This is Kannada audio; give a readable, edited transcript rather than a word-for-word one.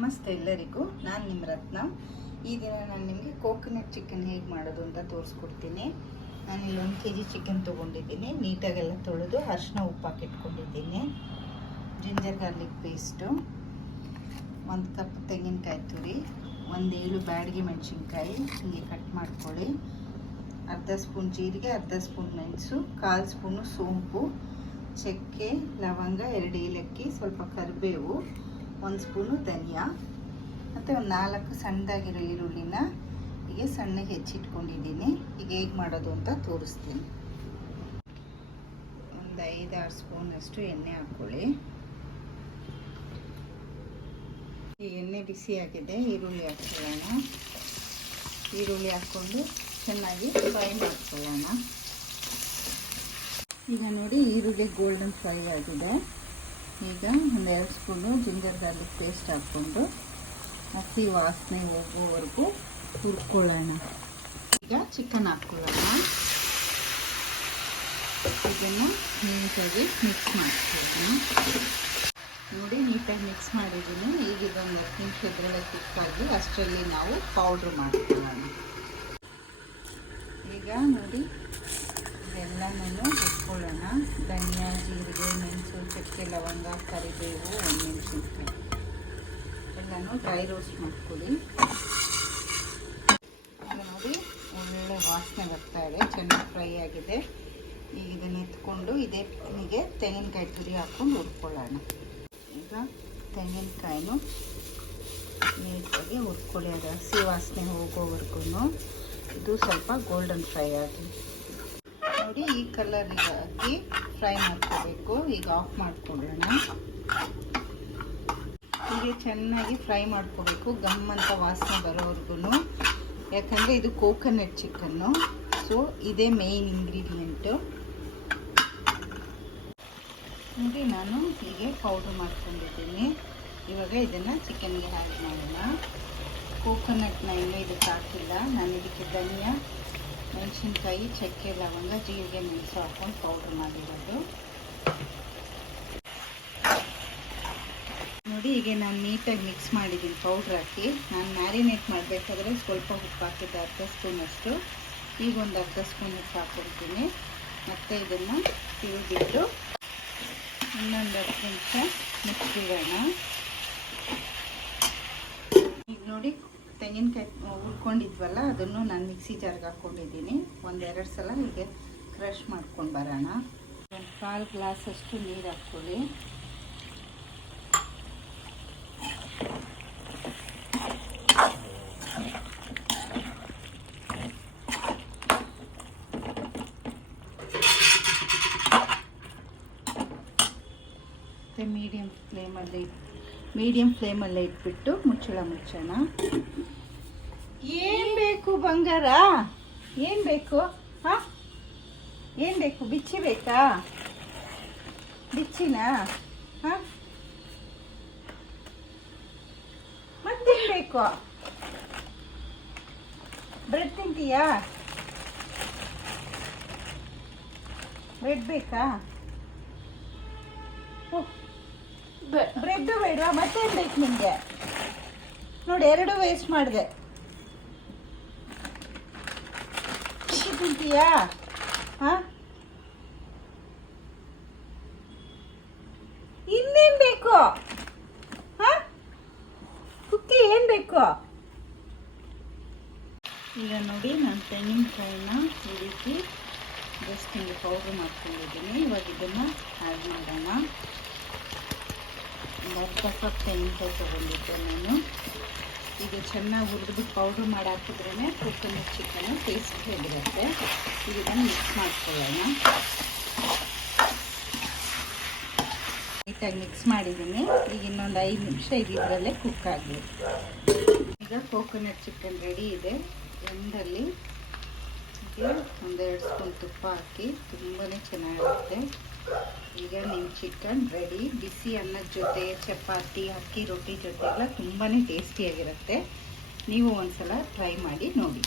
ನಮಸ್ತೆ ಎಲ್ಲರಿಗೂ, ನಾನು ನಿಮ್ಮ ರತ್ನ. ಈ ದಿನ ನಾನು ನಿಮಗೆ ಕೋಕೋನಟ್ ಚಿಕನ್ ಹೇಗೆ ಮಾಡೋದು ಅಂತ ತೋರಿಸ್ಕೊಡ್ತೀನಿ. ನಾನಿಲ್ಲಿ 1 kg ಚಿಕನ್ ತೊಗೊಂಡಿದ್ದೀನಿ. ನೀಟಾಗೆಲ್ಲ ತೊಳೆದು ಅರಿಶಿನ ಉಪ್ಪು ಹಾಕಿಟ್ಕೊಂಡಿದ್ದೀನಿ. ಜಿಂಜರ್ ಗಾರ್ಲಿಕ್ ಪೇಸ್ಟು, 1 ಕಪ್ ತೆಂಗಿನಕಾಯಿ ತುರಿ, 1 7 ಬ್ಯಾಡಗಿ ಮೆಣಸಿನ್ಕಾಯಿ ಹೀಗೆ ಕಟ್ ಮಾಡ್ಕೊಳ್ಳಿ. ಅರ್ಧ ಸ್ಪೂನ್ ಜೀರಿಗೆ, ಅರ್ಧ ಸ್ಪೂನ್ ಮೆಣಸು, 1/4 ಸ್ಪೂನು ಸೋಂಪು, ಚಕ್ಕೆ, ಲವಂಗ, 2 ಏಲಕ್ಕಿ, ಸ್ವಲ್ಪ ಕರಿಬೇವು, 1 ಸ್ಪೂನು ಧನಿಯಾ ಮತ್ತು 1 4 ಸಣ್ಣದಾಗಿರೋ ಈರುಳ್ಳಿನ ಹೀಗೆ ಸಣ್ಣಗೆ ಹೆಚ್ಚಿಟ್ಕೊಂಡಿದ್ದೀನಿ. ಈಗ ಹೇಗೆ ಮಾಡೋದು ಅಂತ ತೋರಿಸ್ತೀನಿ. 1 5-6 ಸ್ಪೂನಷ್ಟು ಎಣ್ಣೆ ಹಾಕ್ಕೊಳ್ಳಿ. ಈ ಎಣ್ಣೆ ಬಿಸಿಯಾಗಿದೆ, ಈರುಳ್ಳಿ ಹಾಕ್ಕೊಳ್ಳೋಣ. ಈರುಳ್ಳಿ ಹಾಕ್ಕೊಂಡು ಚೆನ್ನಾಗಿ ಫ್ರೈ ಮಾಡ್ಕೊಳ್ಳೋಣ. ಈಗ ನೋಡಿ, ಈರುಳ್ಳಿ ಗೋಲ್ಡನ್ ಫ್ರೈ ಆಗಿದೆ. ಈಗ 1 2 ಸ್ಪೂನು ಜಿಂಜರ್ ಗಾರ್ಲಿಕ್ ಪೇಸ್ಟ್ ಹಾಕ್ಕೊಂಡು ಹಸಿ ವಾಸನೆ ಹೋಗೋವರೆಗೂ ಹುರ್ಕೊಳ್ಳೋಣ. ಈಗ ಚಿಕನ್ ಹಾಕ್ಕೊಳ್ಳೋಣ. ಇದನ್ನು ನೀಟಾಗಿ ಮಿಕ್ಸ್ ಮಾಡ್ಕೊಳ್ಳೋಣ. ನೋಡಿ, ನೀಟಾಗಿ ಮಿಕ್ಸ್ ಮಾಡಿದ್ದೀನಿ. ಈಗ ಇದೊಂದು 10 ನಿಮಿಷ ಇದರಲ್ಲೇ ಕುಕ್ಕಾಗಿ ಅಷ್ಟರಲ್ಲಿ ನಾವು ಪೌಡ್ರ್ ಮಾಡ್ಕೊಳ್ಳೋಣ. ಈಗ ನೋಡಿ, ಇದೆಲ್ಲನೂ ಹುರ್ಕೊಳ್ಳೋಣ. ಧನಿಯಾ, ಜೀರಿಗೆ, ಮೆಣಸು, ಚಕ್ಕೆ, ಲವಂಗ, ಕರಿಬೇವು, 1 ಮೆಣಸಿನ್ಕಾಯಿ ಎಲ್ಲನೂ ಡ್ರೈ ರೋಸ್ಟ್ ಮಾಡ್ಕೊಳ್ಳಿ. ಈಗ ನೋಡಿ, ಒಳ್ಳೆ ವಾಸನೆ ಬರ್ತಾ ಇದೆ, ಚೆನ್ನಾಗಿ ಫ್ರೈ ಆಗಿದೆ. ಈಗ ಇದನ್ನು ಎತ್ಕೊಂಡು ಹೀಗೆ ತೆಂಗಿನಕಾಯಿ ತುರಿ ಹಾಕ್ಕೊಂಡು ಹುರ್ಕೊಳ್ಳೋಣ. ಈಗ ತೆಂಗಿನಕಾಯಿನೂ ನೀಟಾಗಿ ಹುರ್ಕೊಳ್ಳಿ, ಅದು ಹಸಿ ವಾಸನೆ ಹೋಗೋವರೆಗೂ. ಇದು ಸ್ವಲ್ಪ ಗೋಲ್ಡನ್ ಫ್ರೈ ಆಗಲಿ. ನೋಡಿ, ಈ ಕಲರಿಗಾಗಿ ಫ್ರೈ ಮಾಡ್ಕೋಬೇಕು. ಈಗ ಆಫ್ ಮಾಡ್ಕೊಳ್ಳೋಣ. ಹೀಗೆ ಚೆನ್ನಾಗಿ ಫ್ರೈ ಮಾಡ್ಕೋಬೇಕು, ಗಮ್ ಅಂತ ವಾಸನೆ ಬರೋವರೆಗೂ. ಯಾಕಂದರೆ ಇದು ಕೋಕೋನಟ್ ಚಿಕನ್ನು, ಸೊ ಇದೇ ಮೇಯ್ನ್ ಇಂಗ್ರೀಡಿಯೆಂಟು. ನೋಡಿ, ನಾನು ಹೀಗೆ ಪೌಡ್ರ್ ಮಾಡ್ಕೊಂಡಿದ್ದೀನಿ. ಇವಾಗ ಇದನ್ನು ಚಿಕನ್ಗೆ ಆ್ಯಡ್ ಮಾಡೋಣ. ಕೋಕೋನಟ್ನ ಇನ್ನೂ ಇದಕ್ಕೆ ಹಾಕಿಲ್ಲ. ನಾನು ಇದಕ್ಕೆ ಧನಿಯಾ, ಮೆಣಸಿನ್ಕಾಯಿ, ಚಕ್ಕೆ, ಲವಂಗ, ಜೀರಿಗೆ, ಮೆಣಸು ಹಾಕ್ಕೊಂಡು ಪೌಡ್ರ್ ಮಾಡಿರೋದು. ನೋಡಿ, ಈಗ ನಾನು ನೀಟಾಗಿ ಮಿಕ್ಸ್ ಮಾಡಿದ್ದೀನಿ ಪೌಡ್ರ್ ಹಾಕಿ. ನಾನು ಮ್ಯಾರಿನೇಟ್ ಮಾಡಬೇಕಾದ್ರೆ ಸ್ವಲ್ಪ ಉಪ್ಪು ಹಾಕಿದ್ದೆ, 1/2 ಸ್ಪೂನಷ್ಟು. ಈಗ 1 ಅರ್ಧ ಸ್ಪೂನ್ ಉಪ್ಪು ಹಾಕ್ಕೊಳ್ತೀನಿ. ಮತ್ತು ಇದನ್ನು ತಿರುಗಿಬಿಟ್ಟು ಇನ್ನೊಂದು 10 ನಿಮಿಷ ಮಿಕ್ಸ್ ಇಡೋಣ. ಈಗ ನೋಡಿ, ತೆಂಗಿನಕಾಯಿ ಹುರ್ಕೊಂಡಿದ್ವಲ್ಲ, ಅದನ್ನು ನಾನು ಮಿಕ್ಸಿ ಜಾರ್ಗೆ ಹಾಕ್ಕೊಂಡಿದ್ದೀನಿ. 1 2 ಸಲ ಹೀಗೆ ಕ್ರಷ್ ಮಾಡ್ಕೊಂಡು ಬರೋಣ. 1/4 ಗ್ಲಾಸಷ್ಟು ನೀರು ಹಾಕ್ಕೊಳ್ಳಿ. ಮತ್ತು ಮೀಡಿಯಮ್ ಫ್ಲೇಮಲ್ಲೇ ಇಟ್ಬಿಟ್ಟು ಮುಚ್ಚೋಣ. ಏನು ಬೇಕು ಬಂಗಾರ? ಏನು ಬೇಕು? ಹಾಂ, ಏನು ಬೇಕು? ಬಿಚ್ಚಿ ಬೇಕಾ? ಬಿಚ್ಚಿನಾ? ಹಾಂ, ಮತ್ತೇನು ಬೇಕು? ಬ್ರೆಡ್ ತಿಂತೀಯಾ? ಬ್ರೆಡ್ ಬೇಕಾ? ಬ್ರೆಡ್ಡು ಬೇಡವಾ? ಮತ್ತೇನು ಬೇಕು ನಿಮಗೆ? ನೋಡಿ, 2 ವೇಸ್ಟ್ ಮಾಡಿದೆ. ತಿಂತೀಯಾ? ಹಾಂ, ಇನ್ನೇನು ಬೇಕು? ಹಾಂ, ಕುಕ್ಕಿ ಏನು ಬೇಕು? ಈಗ ನೋಡಿ, ನಾನು ತೆಂಗಿನಕಾಯಿನ ಈ ರೀತಿ ಜಸ್ಟ್ ಹಿಂಗೆ ಪೌಡ್ರ್ ಮಾಡ್ಕೊಂಡಿದ್ದೀನಿ. ಇವಾಗ ಇದನ್ನು ಆ್ಯಡ್ ಮಾಡೋಣ. 1 ಅರ್ಧ ಕಪ್ ತೆಂಗಿನಕಾಯಿ ತೊಗೊಂಡಿದ್ದೆ ನಾನು. ಇದು ಚೆನ್ನಾಗಿ ಹುರಿದ್ಬಿಟ್ಟು ಪೌಡ್ರ್ ಮಾಡಿ ಹಾಕಿದ್ರೇ ಕೋಕೋನಟ್ ಚಿಕನ್ ಟೇಸ್ಟ್ ಹೇಗಿರುತ್ತೆ. ಈಗ ಇದನ್ನು ಮಿಕ್ಸ್ ಮಾಡ್ಕೊಳ್ಳೋಣ. ನೀಟಾಗಿ ಮಿಕ್ಸ್ ಮಾಡಿದ್ದೀನಿ. ಈಗ ಇನ್ನೊಂದು 5 ನಿಮಿಷ ಇದರಲ್ಲೇ ಕುಕ್ ಆಗಲಿ. ಈಗ ಕೋಕೋನಟ್ ಚಿಕನ್ ರೆಡಿ ಇದೆ. ಎಂದಲ್ಲಿ 1 2 ಸ್ಪೂನ್ ತುಪ್ಪ ಹಾಕಿ ತುಂಬಾ ಚೆನ್ನಾಗಿರುತ್ತೆ. ಈಗ ನಿಮ್ಮ ಚಿಕನ್ ರೆಡಿ. ಬಿಸಿ ಅನ್ನದ ಜೊತೆ, ಚಪಾತಿ, ಅಕ್ಕಿ ರೊಟ್ಟಿ ಜೊತೆ ಎಲ್ಲ ತುಂಬಾ ಟೇಸ್ಟಿಯಾಗಿರುತ್ತೆ. ನೀವು ಒಂದ್ಸಲ ಟ್ರೈ ಮಾಡಿ ನೋಡಿ.